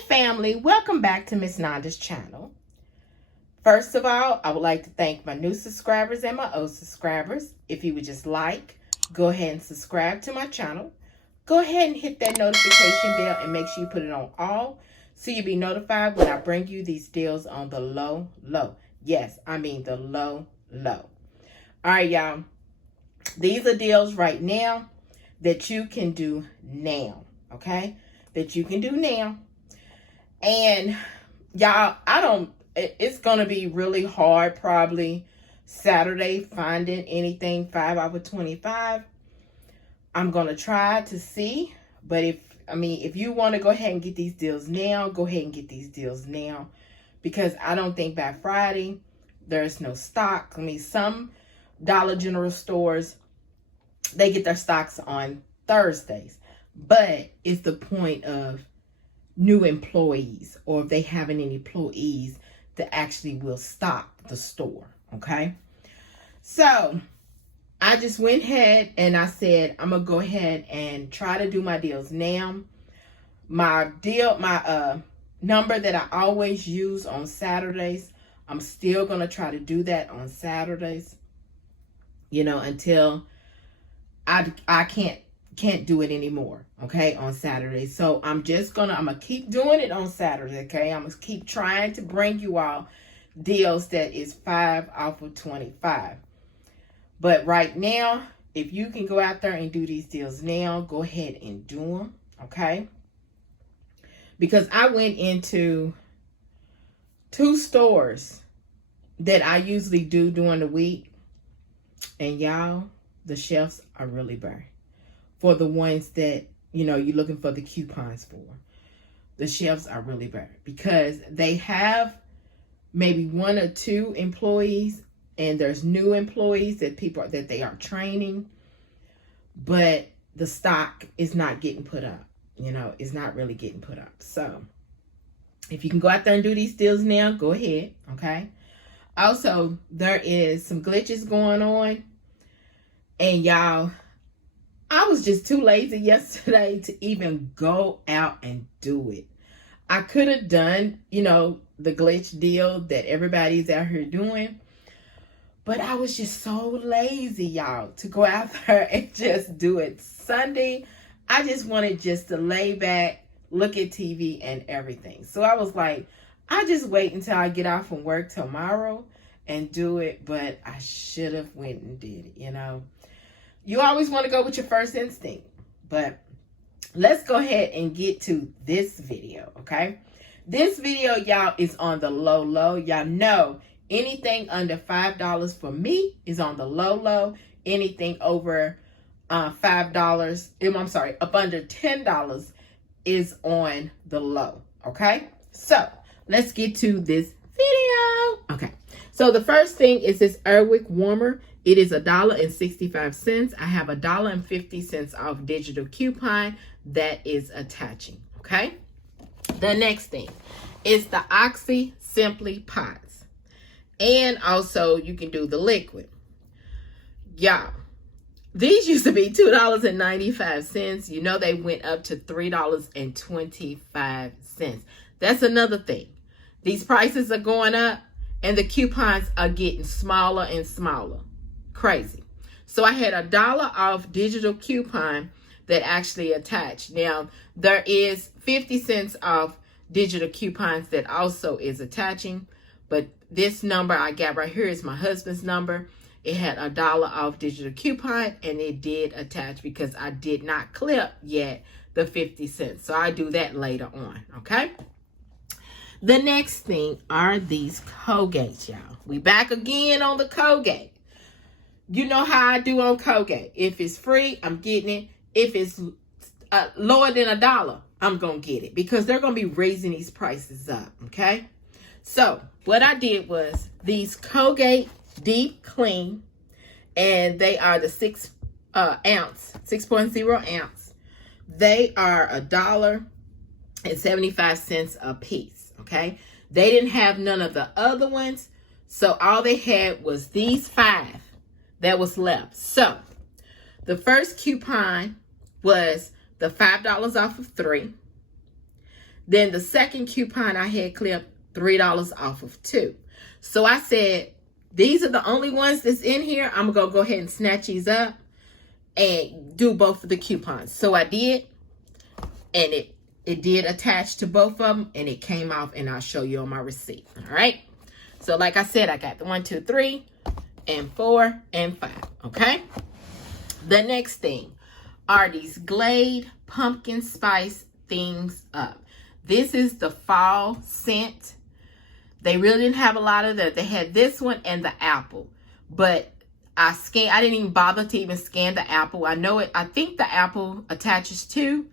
family, welcome back to Miss Nanda's channel. First of all, I would like to thank my new subscribers and my old subscribers. If you would just go ahead and subscribe to my channel. Go ahead and hit that notification bell and make sure you put it on all so you'll be notified when I bring you these deals on the low. Yes, I mean the low. All right, y'all. These are deals right now that you can do now, okay? That you can do now. And y'all, it's going to be really hard probably Saturday finding anything 5 out of 25. I'm going to try to see, but if you want to go ahead and get these deals now, go ahead and get these deals now, because I don't think by Friday there's no stock. Some Dollar General stores, they get their stocks on Thursdays, but it's the point of new employees, or if they have any employees that actually will stock the store. Okay, so I just went ahead and I said I'm gonna go ahead and try to do my deals now. My number that I always use on Saturdays, I'm still gonna try to do that on Saturdays, until I can't do it anymore, okay, on Saturday. So I'm gonna keep doing it on Saturday, okay? I'm gonna keep trying to bring you all deals that is 5 off of 25. But right now, if you can go out there and do these deals now, go ahead and do them, okay? Because I went into 2 stores that I usually do during the week, and y'all, the shelves are really bare. For the ones that, you're looking for the coupons for. The shelves are really bare because they have maybe 1 or 2 employees, and there's new employees that they are training, but the stock is not getting put up. It's not really getting put up. So if you can go out there and do these deals now, go ahead, okay? Also, there is some glitches going on, and y'all, I was just too lazy yesterday to even go out and do it. I could have done, the glitch deal that everybody's out here doing, but I was just so lazy, y'all, to go out there and just do it. Sunday, I just wanted just to lay back, look at TV and everything. So I was like, I'll just wait until I get off from work tomorrow and do it, but I should have went and did it, You always want to go with your first instinct, but let's go ahead and get to this video, okay? This video, y'all, is on the low. Y'all know anything under $5 for me is on the low. Anything over $5, I'm sorry, up under $10 is on the low, okay? So let's get to this video. Okay, so the first thing is this Airwick warmer. It is $1.65. I have $1.50 off digital coupon that is attaching. Okay. The next thing is the Oxy Simply Pots, and also you can do the liquid. Y'all, these used to be $2.95. They went up to $3.25. That's another thing. These prices are going up, and the coupons are getting smaller and smaller. Crazy. So I had $1 off digital coupon that actually attached. Now there is 50 cents off digital coupons that also is attaching, but this number I got right here is my husband's number. It had $1 off digital coupon, and it did attach because I did not clip yet the 50 cents. So I do that later on. Okay. The next thing are these Colgate, y'all. We back again on the Colgate. You know how I do on Colgate. If it's free, I'm getting it. If it's lower than $1, I'm going to get it, because they're going to be raising these prices up, okay? So what I did was these Colgate Deep Clean, and they are the 6.0 ounce. They are $1.75 a piece, okay? They didn't have none of the other ones, so all they had was these 5 that was left. So the first coupon was the $5 off of 3. Then the second coupon I had clipped, $3 off of 2. So I said, these are the only ones that's in here. I'm going to go ahead and snatch these up and do both of the coupons. So I did, and it did attach to both of them, and it came off, and I'll show you on my receipt. All right. So like I said, I got the 1, 2, 3, and 4, and 5. Okay. The next thing are these Glade pumpkin spice things up. This is the fall scent. They really didn't have a lot of that. They had this one and the apple, but I didn't even bother to even scan the apple. I know it. I think the apple attaches too,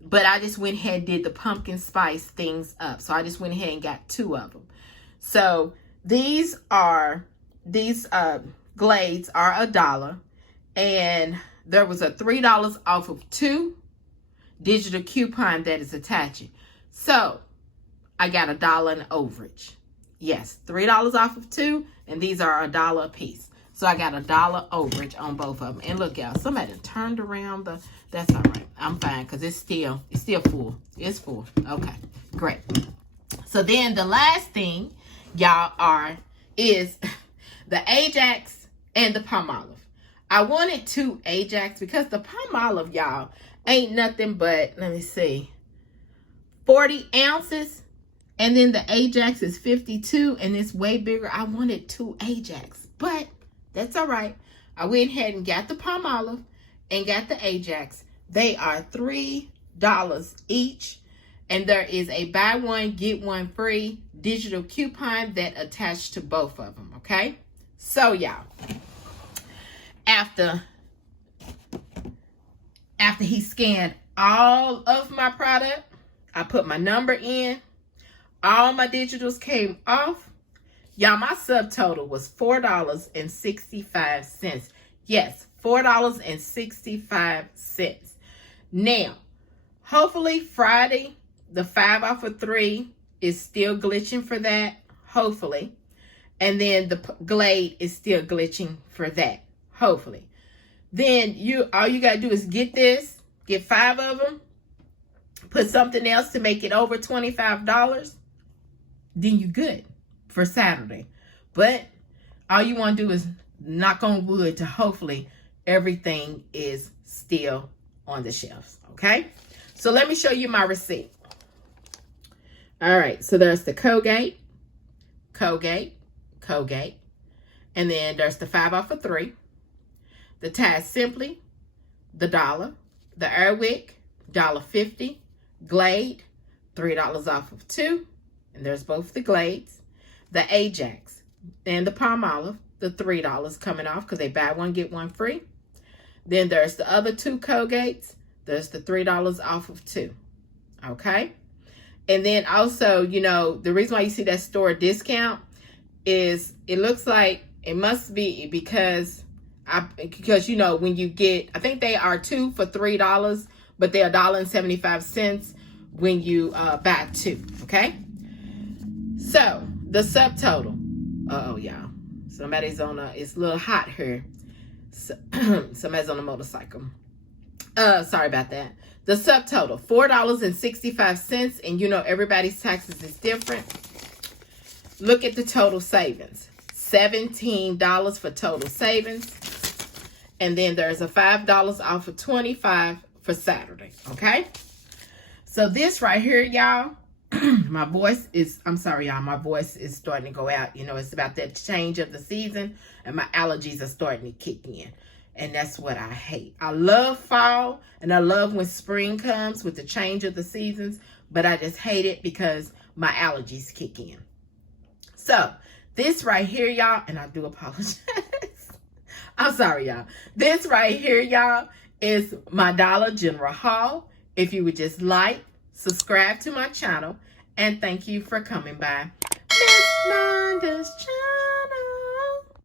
but I just went ahead and did the pumpkin spice things up. So I just went ahead and got 2 of them. So these Glades are $1, and there was a $3 off of 2 digital coupon that is attaching. So I got $1 in overage. Yes, $3 off of 2, and these are $1 a piece. So I got $1 overage on both of them. And look, y'all, somebody turned around that's all right. I'm fine, because it's still full. It's full. Okay, great. So then the last thing, y'all, is the Ajax and the Palmolive. I wanted 2 Ajax because the Palmolive, y'all, ain't nothing but, let me see, 40 ounces. And then the Ajax is 52, and it's way bigger. I wanted 2 Ajax, but that's all right. I went ahead and got the Palmolive and got the Ajax. They are $3 each, and there is a buy one, get one free digital coupon that attached to both of them, okay? So, y'all, after he scanned all of my product, I put my number in. All my digitals came off. Y'all, my subtotal was $4.65. Yes, $4.65. Now, hopefully Friday, the 5 off of 3 is still glitching for that. Hopefully. And then the Glade is still glitching for that. Hopefully. Then all you got to do is get 5 of them, put something else to make it over $25. Then you're good for Saturday. But all you want to do is knock on wood to hopefully everything is still on the shelves. Okay? So let me show you my receipt. All right. So there's the Colgate. And then there's the 5 off of 3. The Tide Simply, the $1. The Airwick, $1.50. Glade, $3 off of 2. And there's both the Glades. The Ajax and the Palmolive, the $3 coming off because they buy one, get one free. Then there's the other 2 Colgates. There's the $3 off of 2. Okay? And then also, the reason why you see that store discount is it looks like it must be because when you get, I think they are 2 for $3, but they're $1.75 when you buy 2. Okay? So the subtotal. Y'all. Somebody's it's a little hot here. So, somebody's on a motorcycle. Sorry about that. The subtotal, $4.65, and everybody's taxes is different. Look at the total savings. $17 for total savings. And then there's a $5 off of 25 for Saturday. Okay? So this right here, y'all, my voice is starting to go out. It's about that change of the season, and my allergies are starting to kick in. And that's what I hate. I love fall, and I love when spring comes with the change of the seasons, but I just hate it because my allergies kick in. So this right here, y'all, and I do apologize. I'm sorry, y'all. This right here, y'all, is my Dollar General haul. If you would just like, subscribe to my channel, and thank you for coming by Miss Nanda's channel.